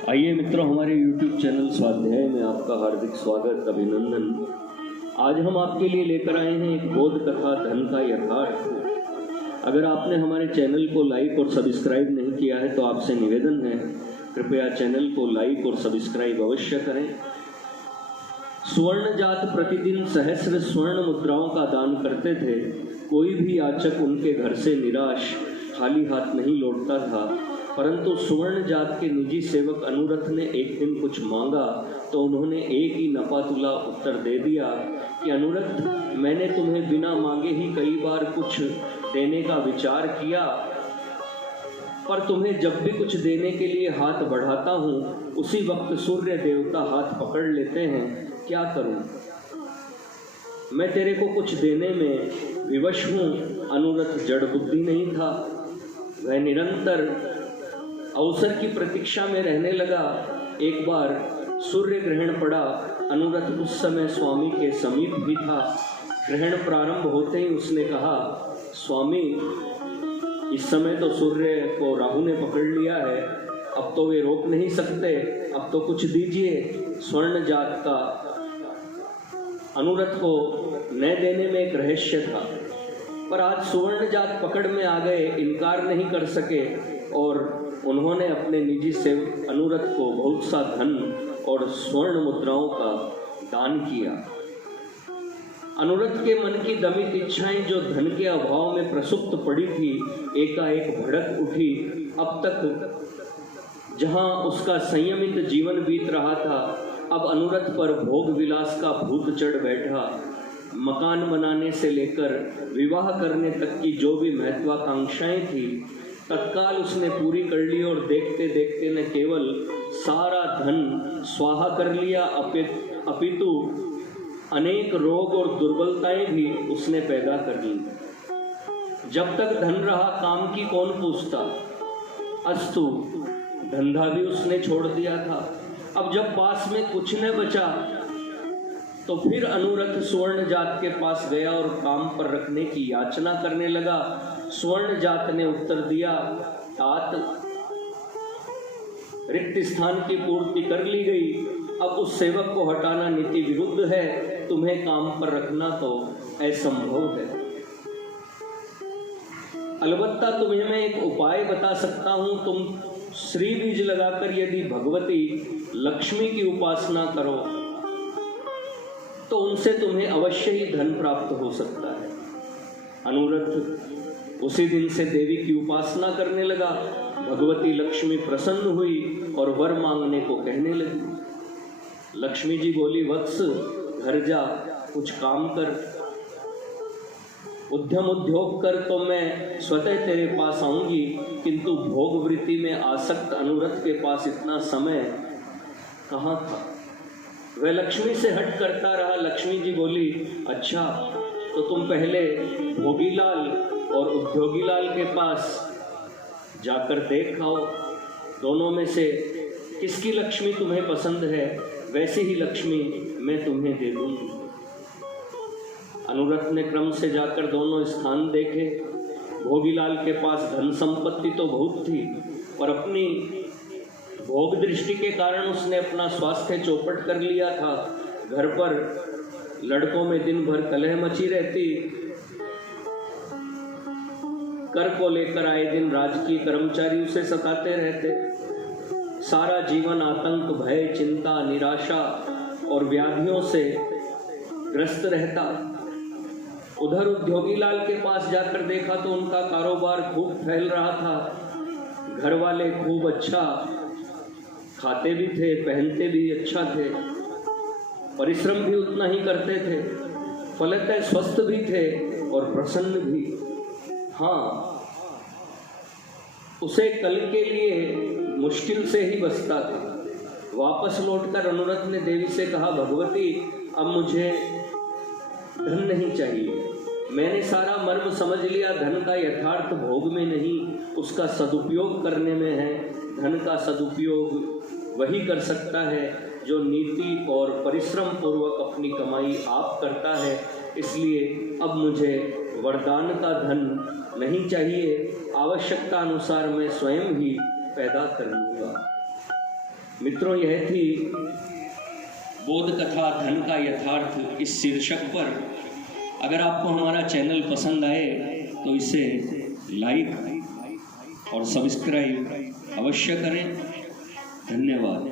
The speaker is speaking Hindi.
आइए मित्रों, हमारे YouTube चैनल स्वाध्याय में आपका हार्दिक स्वागत, अभिनंदन। आज हम आपके लिए लेकर आए हैं एक बोध कथा, धन का यथार्थ। अगर आपने हमारे चैनल को लाइक और सब्सक्राइब नहीं किया है तो आपसे निवेदन है, कृपया चैनल को लाइक और सब्सक्राइब अवश्य करें। सुवर्ण जात प्रतिदिन सहस्र स्वर्ण मुद्राओं का दान करते थे। कोई भी याचक उनके घर से निराश खाली हाथ नहीं लौटता था, परंतु सुवर्ण जात के निजी सेवक अनुरथ ने एक दिन कुछ मांगा तो उन्होंने एक ही नपातुला उत्तर दे दिया कि अनुरथ, मैंने तुम्हें बिना मांगे ही कई बार कुछ देने का विचार किया, पर तुम्हें जब भी कुछ देने के लिए हाथ बढ़ाता हूँ उसी वक्त सूर्य देवता हाथ पकड़ लेते हैं। क्या करूँ? मैं तेरे को कुछ देने में विवश हूँ। अनुरथ जड़ बुद्धि नहीं था, वह निरंतर अवसर की प्रतीक्षा में रहने लगा। एक बार सूर्य ग्रहण पड़ा। अनुरथ उस समय स्वामी के समीप भी था। ग्रहण प्रारंभ होते ही उसने कहा, स्वामी, इस समय तो सूर्य को राहु ने पकड़ लिया है, अब तो वे रोक नहीं सकते, अब तो कुछ दीजिए। स्वर्ण जात का अनुरथ को न देने में एक रहस्य था, पर आज सुवर्ण जात पकड़ में आ गए, इनकार नहीं कर सके और उन्होंने अपने निजी सेवक अनुरथ को बहुत सा धन और स्वर्ण मुद्राओं का दान किया। अनुरथ के मन की दमित इच्छाएं जो धन के अभाव में प्रसुप्त पड़ी थी, एकाएक भड़क उठी। अब तक जहां उसका संयमित जीवन बीत रहा था, अब अनुरथ पर भोग विलास का भूत चढ़ बैठा। मकान बनाने से लेकर विवाह करने तक की जो भी महत्वाकांक्षाएं थी, तत्काल उसने पूरी कर ली और देखते देखते न केवल सारा धन स्वाहा कर लिया, अपितु अनेक रोग और दुर्बलताएं भी उसने पैदा कर ली। जब तक धन रहा काम की कौन पूछता, अस्तु धंधा भी उसने छोड़ दिया था। अब जब पास में कुछ न बचा तो फिर अनुरथ स्वर्ण जात के पास गया और काम पर रखने की याचना करने लगा। स्वर्ण जात ने उत्तर दिया, तात, रिक्त स्थान की पूर्ति कर ली गई, अब उस सेवक को हटाना नीति विरुद्ध है, तुम्हें काम पर रखना तो असंभव है। अलबत्ता तुम्हें मैं एक उपाय बता सकता हूं, तुम श्री बीज लगाकर यदि भगवती लक्ष्मी की उपासना करो तो उनसे तुम्हें अवश्य ही धन प्राप्त हो सकता है। अनुरथ उसी दिन से देवी की उपासना करने लगा। भगवती लक्ष्मी प्रसन्न हुई और वर मांगने को कहने लगी। लक्ष्मी जी बोली, वत्स, घर जा, कुछ काम कर, उद्यम उद्योग कर तो मैं स्वतः तेरे पास आऊंगी, किंतु भोग वृत्ति में आसक्त अनुरथ के पास इतना समय कहाँ था। वह लक्ष्मी से हट करता रहा। लक्ष्मी जी बोली, अच्छा तो तुम पहले भोगीलाल और उद्योगीलाल के पास जाकर देख आओ, दोनों में से किसकी लक्ष्मी तुम्हें पसंद है, वैसी ही लक्ष्मी मैं तुम्हें दे दूंगी। अनुरथ ने क्रम से जाकर दोनों स्थान देखे। भोगीलाल के पास धन संपत्ति तो बहुत थी, पर अपनी भोग दृष्टि के कारण उसने अपना स्वास्थ्य चौपट कर लिया था। घर पर लड़कों में दिन भर कलह मची रहती, कर को लेकर आए दिन राजकीय कर्मचारी उसे सताते रहते। सारा जीवन आतंक, भय, चिंता, निराशा और व्याधियों से ग्रस्त रहता। उधर उद्योगीलाल के पास जाकर देखा तो उनका कारोबार खूब फैल रहा था। घर वाले खूब अच्छा खाते भी थे, पहनते भी अच्छा थे, परिश्रम भी उतना ही करते थे, फलतः स्वस्थ भी थे और प्रसन्न भी। हाँ, उसे कल के लिए मुश्किल से ही बचता था। वापस लौटकर अनुरथ ने देवी से कहा, भगवती, अब मुझे धन नहीं चाहिए, मैंने सारा मर्म समझ लिया। धन का यथार्थ भोग में नहीं, उसका सदुपयोग करने में है। धन का सदुपयोग वही कर सकता है जो नीति और परिश्रम पूर्वक अपनी कमाई आप करता है। इसलिए अब मुझे वरदान का धन नहीं चाहिए, आवश्यकता अनुसार मैं स्वयं ही पैदा कर लूँगा। मित्रों, यह थी बोध कथा धन का यथार्थ इस शीर्षक पर। अगर आपको हमारा चैनल पसंद आए तो इसे लाइक और सब्सक्राइब अवश्य करें। धन्यवाद।